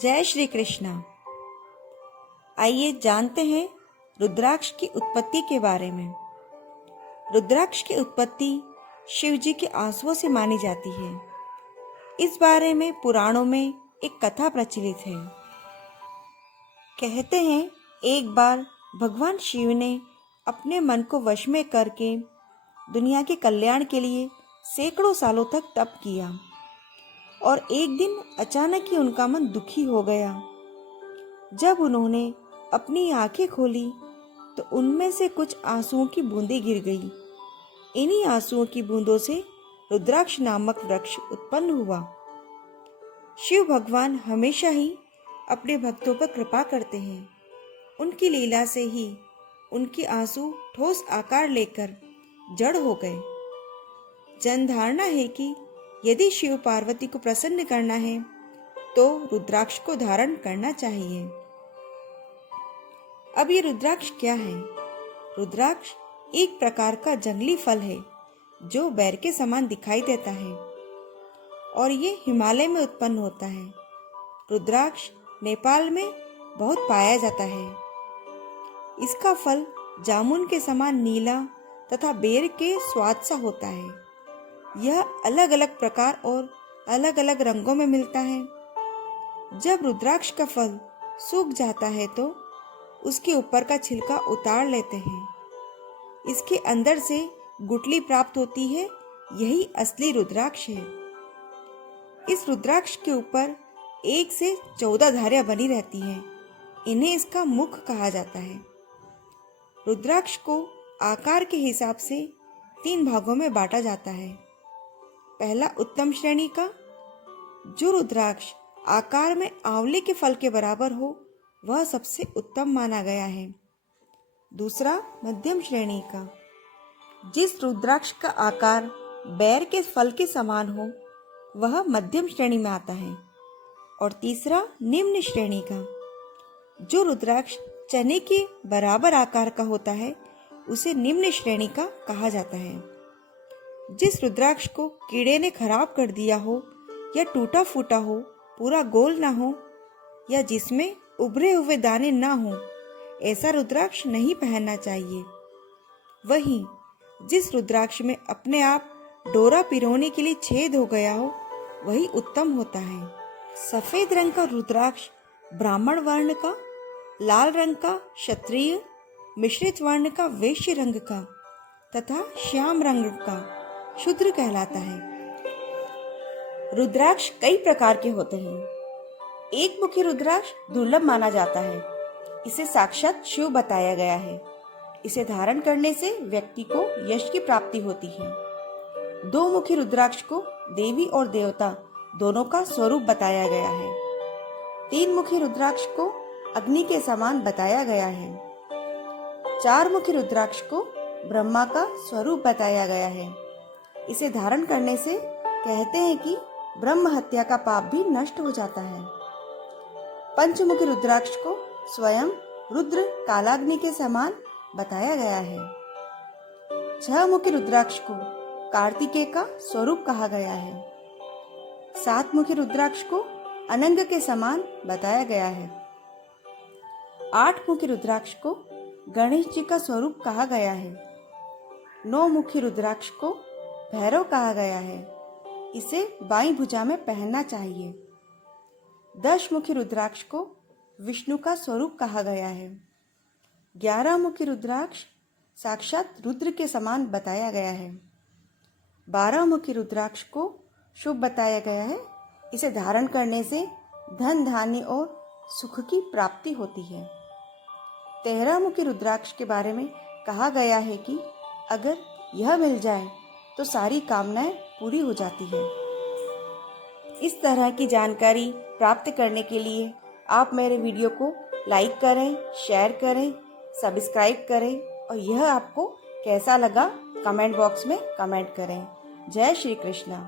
जय श्री कृष्णा। आइए जानते हैं रुद्राक्ष की उत्पत्ति के बारे में। रुद्राक्ष की उत्पत्ति शिव जी के आंसुओं से मानी जाती है। इस बारे में पुराणों में एक कथा प्रचलित है। कहते हैं एक बार भगवान शिव ने अपने मन को वश में करके दुनिया के कल्याण के लिए सैकड़ों सालों तक तप किया और एक दिन अचानक ही उनका मन दुखी हो गया। जब उन्होंने अपनी आंखें खोली तो उनमें से कुछ आंसुओं की बूंदें गिर गई। इन्हीं आंसुओं की बूंदों से रुद्राक्ष नामक वृक्ष उत्पन्न हुआ। शिव भगवान हमेशा ही अपने भक्तों पर कृपा करते हैं। उनकी लीला से ही उनके आंसू ठोस आकार लेकर जड़ हो गए। जन धारणा है कि यदि शिव पार्वती को प्रसन्न करना है तो रुद्राक्ष को धारण करना चाहिए। अब ये रुद्राक्ष क्या है? रुद्राक्ष एक प्रकार का जंगली फल है जो बेर के समान दिखाई देता है और ये हिमालय में उत्पन्न होता है। रुद्राक्ष नेपाल में बहुत पाया जाता है। इसका फल जामुन के समान नीला तथा बेर के स्वाद सा होता है। यह अलग अलग प्रकार और अलग अलग रंगों में मिलता है। जब रुद्राक्ष का फल सूख जाता है तो उसके ऊपर का छिलका उतार लेते हैं। इसके अंदर से गुठली प्राप्त होती है। यही असली रुद्राक्ष है। इस रुद्राक्ष के ऊपर 1 से 14 धारियां बनी रहती हैं। इन्हें इसका मुख कहा जाता है। रुद्राक्ष को आकार के हिसाब से 3 भागों में बांटा जाता है। पहला उत्तम श्रेणी का, जो रुद्राक्ष आकार में आंवले के फल के बराबर हो वह सबसे उत्तम माना गया है। दूसरा मध्यम श्रेणी का, जिस रुद्राक्ष का आकार बेर के फल के समान हो वह मध्यम श्रेणी में आता है। और तीसरा निम्न श्रेणी का, जो रुद्राक्ष चने के बराबर आकार का होता है उसे निम्न श्रेणी का कहा जाता है। जिस रुद्राक्ष को कीड़े ने खराब कर दिया हो या टूटा फूटा हो, पूरा गोल ना हो या जिसमें उभरे हुए दाने ना हो, ऐसा रुद्राक्ष नहीं पहनना चाहिए। वहीं जिस रुद्राक्ष में अपने आप डोरा पिरोने के लिए छेद हो गया हो वही उत्तम होता है। सफेद रंग का रुद्राक्ष ब्राह्मण वर्ण का, लाल रंग का क्षत्रिय, मिश्रित वर्ण का वैश्य रंग का तथा श्याम रंग का शूद्र कहलाता है। रुद्राक्ष कई प्रकार के होते हैं। एक मुखी रुद्राक्ष दुर्लभ माना जाता है। इसे साक्षात शिव बताया गया है। इसे धारण करने से व्यक्ति को यश की प्राप्ति होती है। 2 मुखी रुद्राक्ष को देवी और देवता दोनों का स्वरूप बताया गया है। 3 मुखी रुद्राक्ष को अग्नि के समान बताया गया है। 4 मुखी रुद्राक्ष को ब्रह्मा का स्वरूप बताया गया है। इसे धारण करने से कहते हैं कि ब्रह्म हत्या का पाप भी नष्ट हो जाता है। पंचमुखी रुद्राक्ष को स्वयं रुद्र कालाग्नि के समान बताया गया है। 6 मुखी रुद्राक्ष को कार्तिकेय का स्वरूप कहा गया है। 7 मुखी रुद्राक्ष को अनंग के समान बताया गया है। 8 मुखी रुद्राक्ष को गणेश जी का स्वरूप कहा गया है। 9 मुखी रुद्राक्ष को भैरव कहा गया है। इसे बाईं भुजा में पहनना चाहिए। 10 मुखी रुद्राक्ष को विष्णु का स्वरूप कहा गया है। 11 मुखी रुद्राक्ष साक्षात रुद्र के समान बताया गया है। 12 मुखी रुद्राक्ष को शुभ बताया गया है। इसे धारण करने से धन धान्य और सुख की प्राप्ति होती है। 13 मुखी रुद्राक्ष के बारे में कहा गया है कि अगर यह मिल जाए तो सारी कामनाएं पूरी हो जाती है। इस तरह की जानकारी प्राप्त करने के लिए आप मेरे वीडियो को लाइक करें, शेयर करें, सब्सक्राइब करें और यह आपको कैसा लगा कमेंट बॉक्स में कमेंट करें। जय श्री कृष्णा।